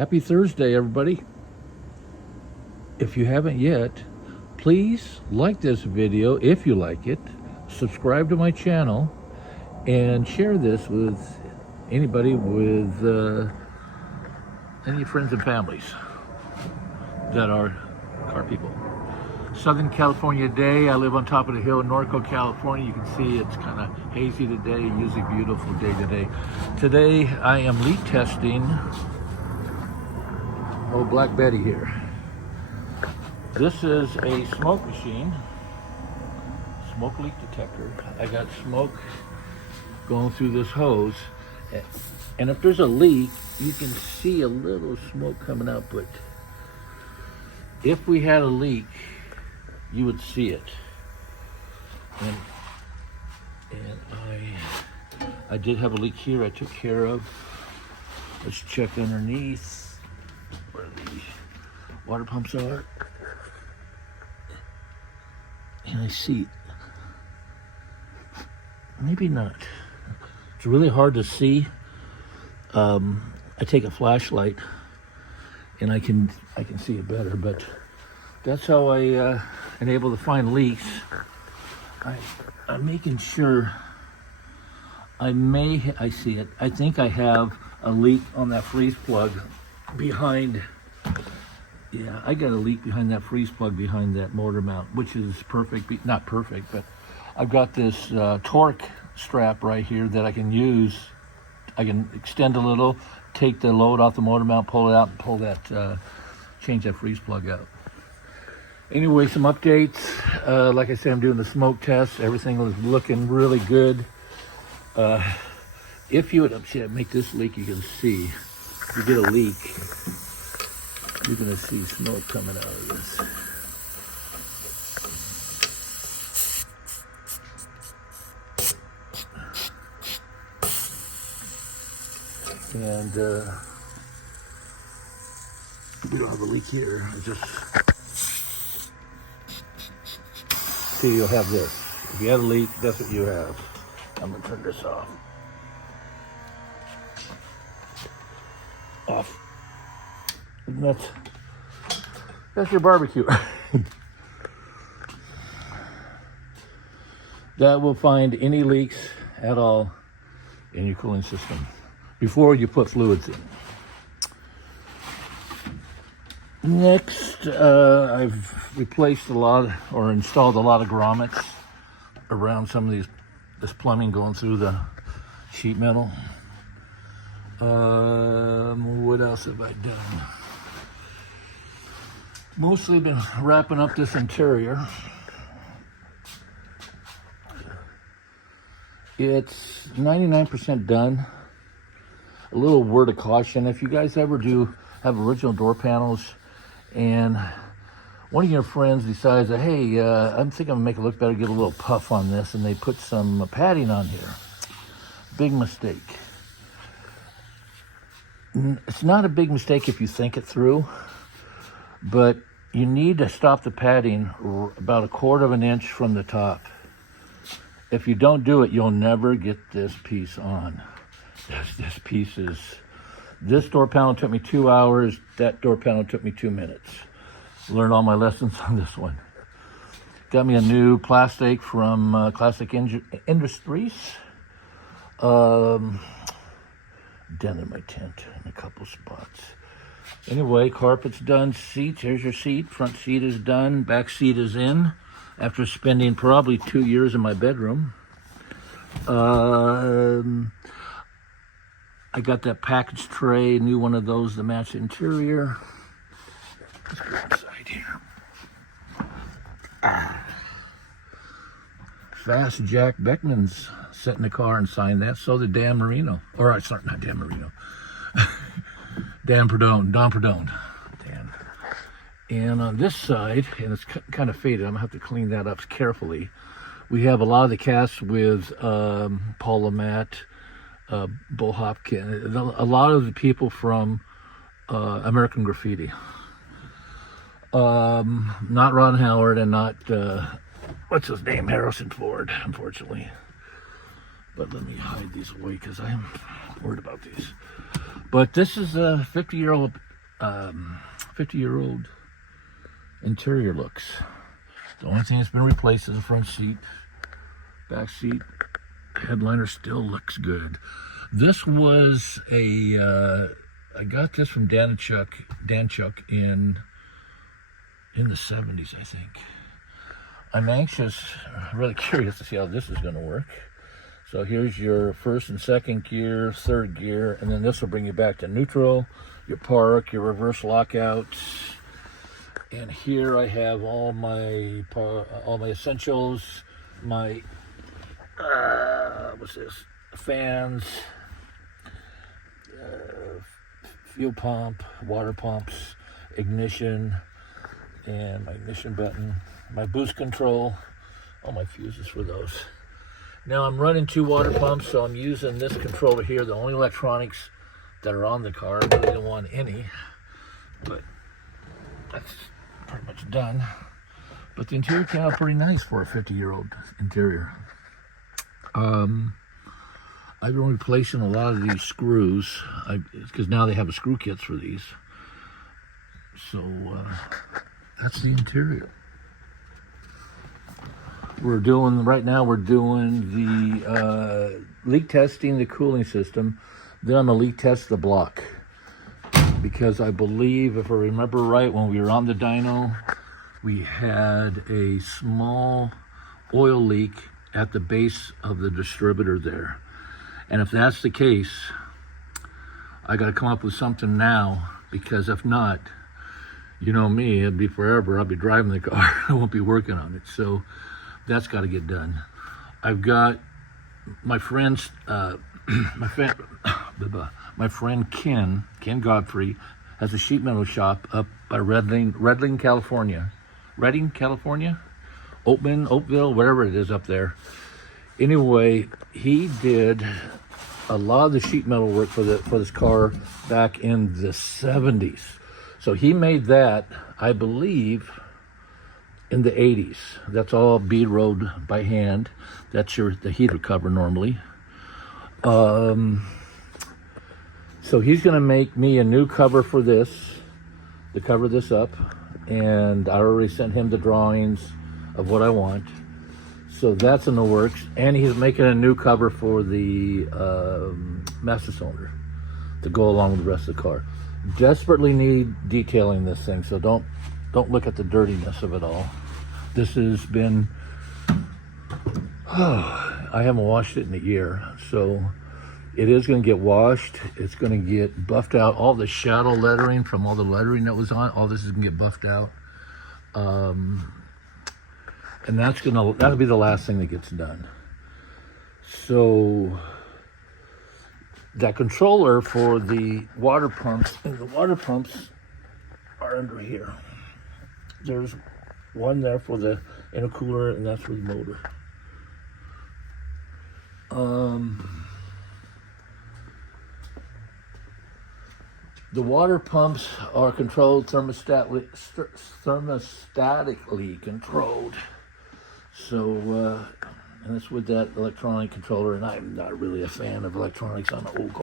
Happy Thursday, everybody. If you haven't yet, please like this video if you like it, subscribe to my channel, and share this with anybody, with any friends and families that are car people. Southern California day. I live on top of the hill in Norco, California. You can see it's kind of hazy today, usually beautiful day today. Today I am leak testing old Black Betty here. This is a smoke machine, smoke leak detector. I got smoke going through this hose, and if there's a leak, you can see a little smoke coming out, but if we had a leak, you would see it. And I did have a leak here I took care of. Let's check underneath where the water pumps are. And I see, maybe not. It's really hard to see. I take a flashlight and I can see it better, but that's how I am able to find leaks. I'm making sure. I see it. I think I have a leak on that freeze plug behind. Yeah, I got a leak behind that freeze plug behind that motor mount, which is perfect. Not perfect, but I've got this torque strap right here that I can use. I can extend a little, take the load off the motor mount, pull it out, and pull that, change that freeze plug out. Anyway, some updates. Like I said, I'm doing the smoke test. Everything was looking really good. If you would, see, I make this leak, you can see. If you get a leak, you're gonna see smoke coming out of this. And we don't have a leak here. I just see you'll have this. If you had a leak, that's what you have. I'm gonna turn this off. And that's your barbecue. That will find any leaks at all in your cooling system before you put fluids in. Next, I've replaced a lot or installed a lot of grommets around some of this plumbing going through the sheet metal. What else have I done? Mostly been wrapping up this interior. It's 99% done. A little word of caution: if you guys ever do have original door panels and one of your friends decides that, hey, I'm thinking I'm gonna make it look better, get a little puff on this, and they put some padding on here. Big mistake. It's not a big mistake if you think it through, but you need to stop the padding about 1/4 of an inch from the top. If you don't do it, you'll never get this piece on. This door panel took me 2 hours. That door panel took me 2 minutes. Learned all my lessons on this one. Got me a new plastic from Classic Industries. Dented my tent in a couple spots. Anyway, carpet's done. Seats, here's your seat. Front seat is done. Back seat is in after spending probably 2 years in my bedroom. I got that package tray, new one of those to match the interior. Let's go inside here. Fast Jack Beckman's sat in the car and signed that. So did Dan Marino. Or sorry, not Dan Marino. Don Perdone. Dan. And on this side, and it's kind of faded, I'm gonna have to clean that up carefully. We have a lot of the casts with Paul Lamette, Bo Hopkins, a lot of the people from American Graffiti. Not Ron Howard and not, what's his name, Harrison Ford, unfortunately. But let me hide these away because I'm worried about these. But this is a 50-year-old 50-year-old interior looks. The only thing that's been replaced is the front seat. Back seat, headliner still looks good. This was a, I got this from Dan Chuck in the 70s, I think. I'm anxious, really curious to see how this is going to work. So here's your first and second gear, third gear, and then this will bring you back to neutral, your park, your reverse lockouts. And here I have all my essentials, my what's this? Fans, fuel pump, water pumps, ignition, and my ignition button, my boost control, all my fuses for those. Now I'm running 2 water pumps, so I'm using this controller here, the only electronics that are on the car. I really don't want any, but that's pretty much done. But the interior came out pretty nice for a 50-year-old interior. I've been replacing a lot of these screws because now they have screw kits for these. So that's the interior. Right now we're doing the leak testing the cooling system. Then I'm gonna leak test the block, because I believe, if I remember right, when we were on the dyno, we had a small oil leak at the base of the distributor there. And if that's the case, I got to come up with something now, because if not, you know me, it'd be forever. I'll be driving the car. I won't be working on it. So that's got to get done. I've got my friend's, my friend Ken Godfrey has a sheet metal shop up by Redding, California. Redding, California? Oakville, whatever it is up there. Anyway, he did a lot of the sheet metal work for this car back in the 70s. So he made that, I believe, in the 80s. That's all bead rolled by hand. That's the heater cover normally. So he's gonna make me a new cover for this, to cover this up. And I already sent him the drawings of what I want. So that's in the works. And he's making a new cover for the master cylinder to go along with the rest of the car. Desperately need detailing this thing, so don't look at the dirtiness of it all. This has been, I haven't washed it in a year, so it is going to get washed. It's going to get buffed out. All the shadow lettering from all the lettering that was on, all this is going to get buffed out. And that'll be the last thing that gets done. So that controller for the water pumps, and the water pumps are under here. There's one there for the intercooler, and that's for the motor. The water pumps are controlled thermostatically controlled. So, and it's with that electronic controller, and I'm not really a fan of electronics on an old car.